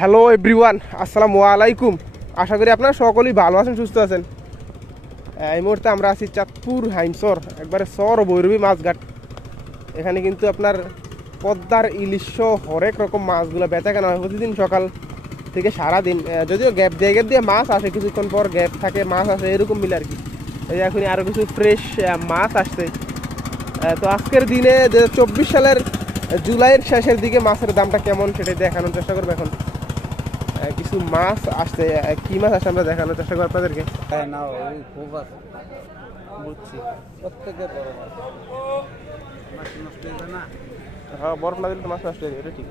Hello everyone, আসসালামু আলাইকুম। আশা করি আপনারা সকলেই ভালো আছেন, সুস্থ আছেন। এই মুহূর্তে আমরা আছি চাঁদপুর হাইমসর, একবারে সর বৈরবী মাছঘাট। এখানে কিন্তু আপনার পদ্মার ইলিশ হরেক রকম মাছগুলো বেচা কেনা হয় প্রতিদিন সকাল থেকে সারাদিন। যদিও গ্যাপ দিয়ে মাছ আসে, কিছুক্ষণ পর গ্যাপ থাকে, মাছ আসে, এরকম মিলে আর কি। এই এখন আরও কিছু ফ্রেশ মাছ আসছে। তো আজকের দিনে 2024 সালের জুলাইয়ের শেষের দিকে মাছের দামটা কেমন সেটাই দেখানোর চেষ্টা করবো। এখন কিছু মাছ আসছে, কি মাছ আসছে আমরা দেখানোর চেষ্টা করবো আপনাদেরকে। হ্যাঁ, বরফ না দিলে তো মাছ নষ্ট হয়ে যাবে, এটা ঠিক।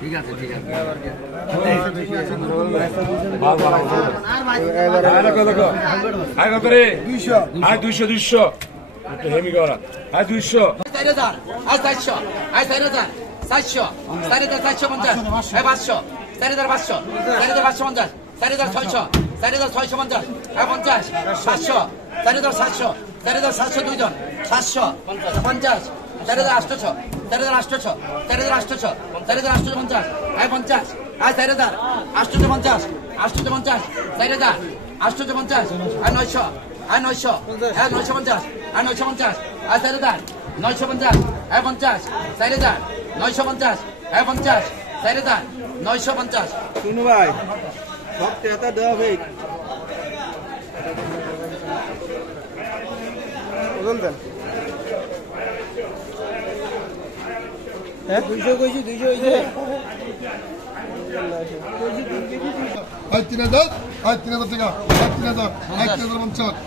ঠিক আছে ঠিক আছে হেমি করা 200 4000 400 4000 400 4550 500 4500 4550 4650 4650 50 500 4700 4700 দুইজন 700 50 4800 4800 4800 4850 50 4000 850 850 4000 850 900 900 950 950 4000 950 50 4000 950 50 4000 950 শুনু ভাই, সব টাকা দেওয়া ভাই ওজন দেন। হ্যাঁ 200 কইছি, 200 হইছে। 3000 3000 টাকা 3000 50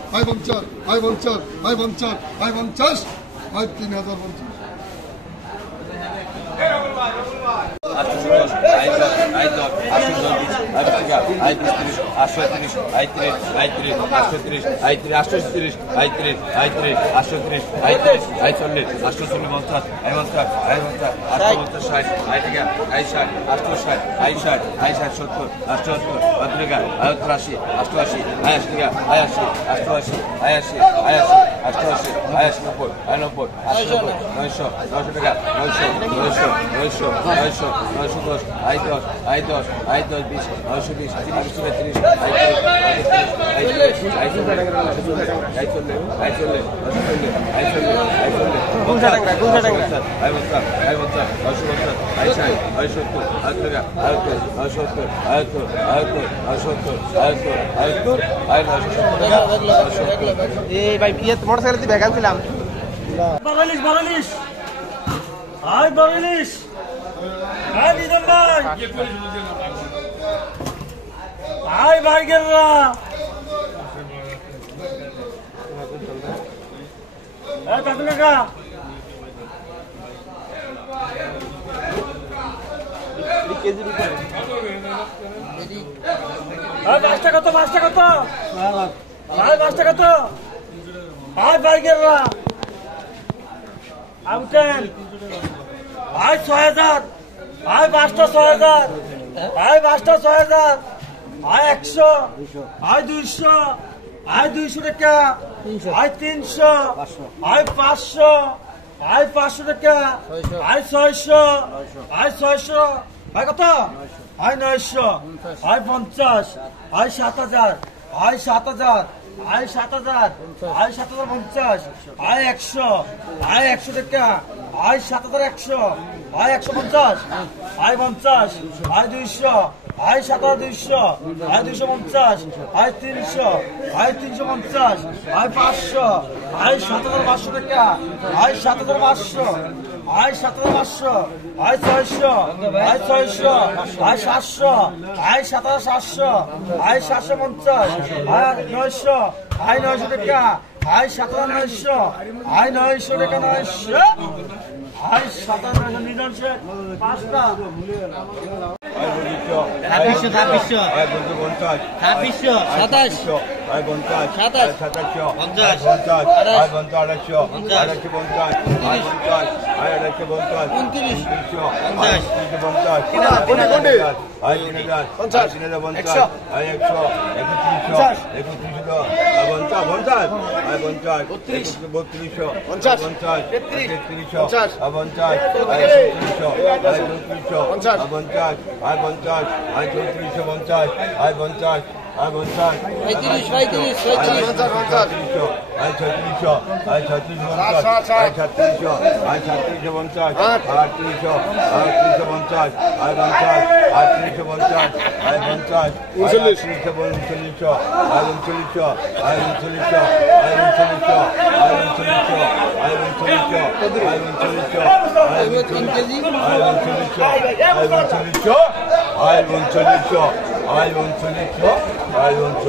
50 50 50 50 3050 ভাই বিয়ে মোটরসাইকেল দিয়ে ভ্যাকান ছিলাম। বাঙালিশ বাঙালিশ হাই বাঙালিশ হাই নিজাম ভাই হাই ভাইগেররা এই কাকু কাকা মাছটা কত মাছটা কত ভাই মাছটা কত ভাই ভাইগেররা আমটেন ভাই 6000 ভাই মাছটা 6000 ভাই মাছটা 6000 ভাই 100 ভাই 200 ভাই 200 টাকা ভাই 300 ভাই 500 ভাই 500 টাকা ভাই 600 ভাই 600 ভাই কত ভাই 900 ভাই 50 ভাই 7000 ভাই 7000 আয় 7000, আয় 7050, আয় 100, আয় 100 টাকা, আয় 7100, আয় 150, আয় 50, আয় 200, আয় 7200, আয় 250, আয় 300, আয় 350, আয় 500, আয় 7500 টাকা, আয় 7500, আয় 7500, আয় 600, আয় 600, আয় 700, আয় 7700, আয় 750, আয় 900, আয় 900 টাকা, আয় 9700, আয় 900 টাকা 900, আয় 9700 পাঁচটা আয় 29, আয় 50, আয় 3000, আয় 50, 31, আয় 32, আয় 32, আয় 33, আয় 50, 34, আয় 35, আয় 35, আয় 50, আয় 36, আয় 36, 50, আয় 37, আয় 37, আয় 37, আয় 50, আয় 38, আয় 38, আয় 50, আয় 50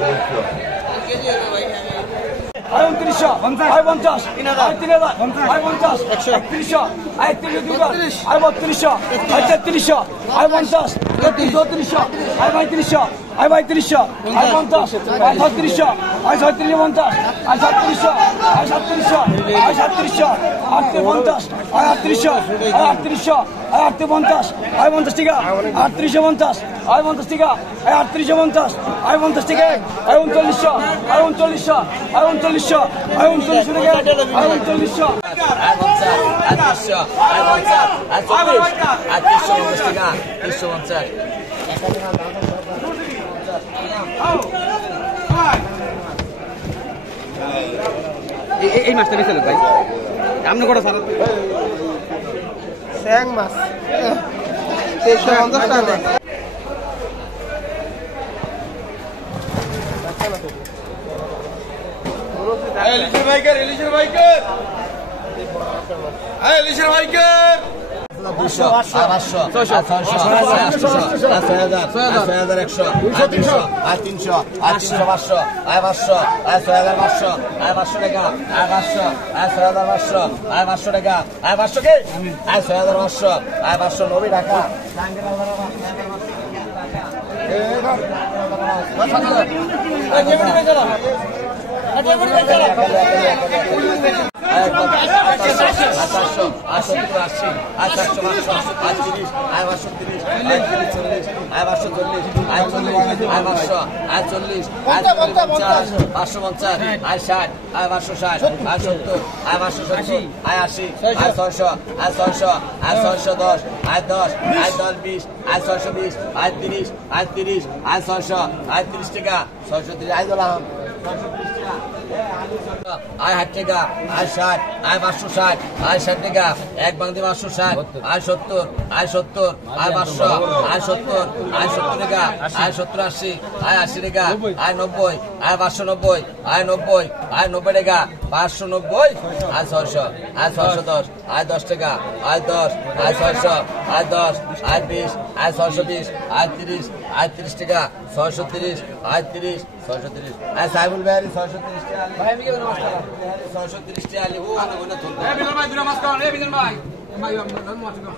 টাকা, 38, 50, আয় 50 টাকা, আয় 38, 50, আয় 50 টাকা, আয় 39, আয় 39, আয় 39, আয় 39 টাকা, আয় 39, আয় 50, আয় 300, আয় 50, আয় 40, আয় 350 টাকা, 350। এই মাছটা বেশি ভাই আপনি কটা স্যার স্যাং মাছ 350 টাকা আয় 60 টাকা, আয় 60, আয় 560, আয় 60 টাকা, এক বাংদি 560, আয় 70, আয় 70, আয় 500, আয় 70, আয় 70 টাকা, আয় 70, 80, আয় 80 টাকা, আয় 90, আয় 590, আয় 90, আয় 90 টাকা, 590, আয় 600, আয় 610, আয় 10 টাকা, আয় 10, আয় 600, আয় 10, আয় 20, আয় 620, আয় 30, আয় 30 টাকা, 630, আয় 30, 630, আয় সাইবুল ভাই 630 টাকা, ভাই আমি কেন মাছ খাওয়া 630 টাকা আলি ও না ওনা ধর এ বিজন ভাই দুটো মাছ খাওয়া এ বিজন ভাই ভাই মাছ খাওয়া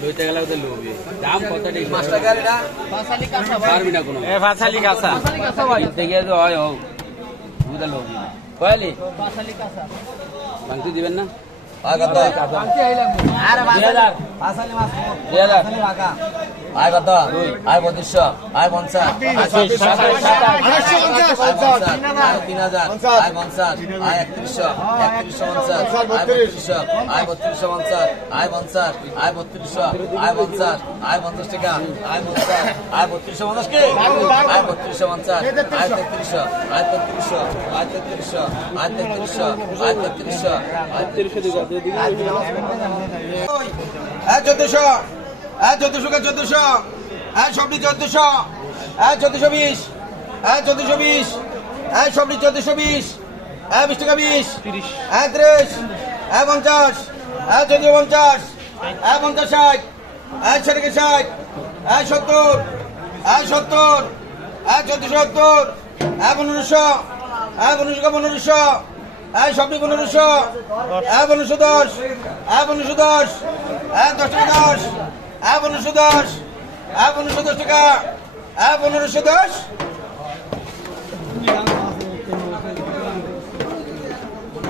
লইতে গেলে ওদের লোভি দাম কত টাকা মাছটা গাড়ি না ফাসালি কাঁচা পারবি না কোনো এ ফাসালি কাঁচা ভাই দেখে তো হয় ও ওদের লোভি কইলি ফাসালি কাঁচা ভাঙতে দিবেন না আগত ভাঙতে আইলাম আরে 2000 ফাসালি মাছ 2000 ফাসালি ভাগা আয় কত আয় 3200 আয় 50 আয় 3600 আয় 3000 আয় 50 আয় 3100 3150 আয় 3200 আয় 3250 আয় 50 আয় 3200 আয় 50 আয় 50 টাকা আয় 50 আয় 3250 কি আয় 3250 আয় 3300 আয় 3300 আয় 3300 আয় 3300 আয় 3300 আয় 3300 আয় 1400 আয় 1400 কা 1400 আয় সবটি 1400 আয় 1420 আয় 1420 আয় সবটি 1420 আয় 20 টাকা 20 30 আয় 30 আয় 50 আয় 1450 আয় 50 60 আয় 60 টাকা 60 আয় 70 আয় 70 আয় 1470 আয় 1500 আয় 1500 কা 1500 আয় সবটি 1500 আয় 1510 আয় 1510 আয় 10 টাকা 10 আয় 1510 আয় 1510 টাকা আয় 1510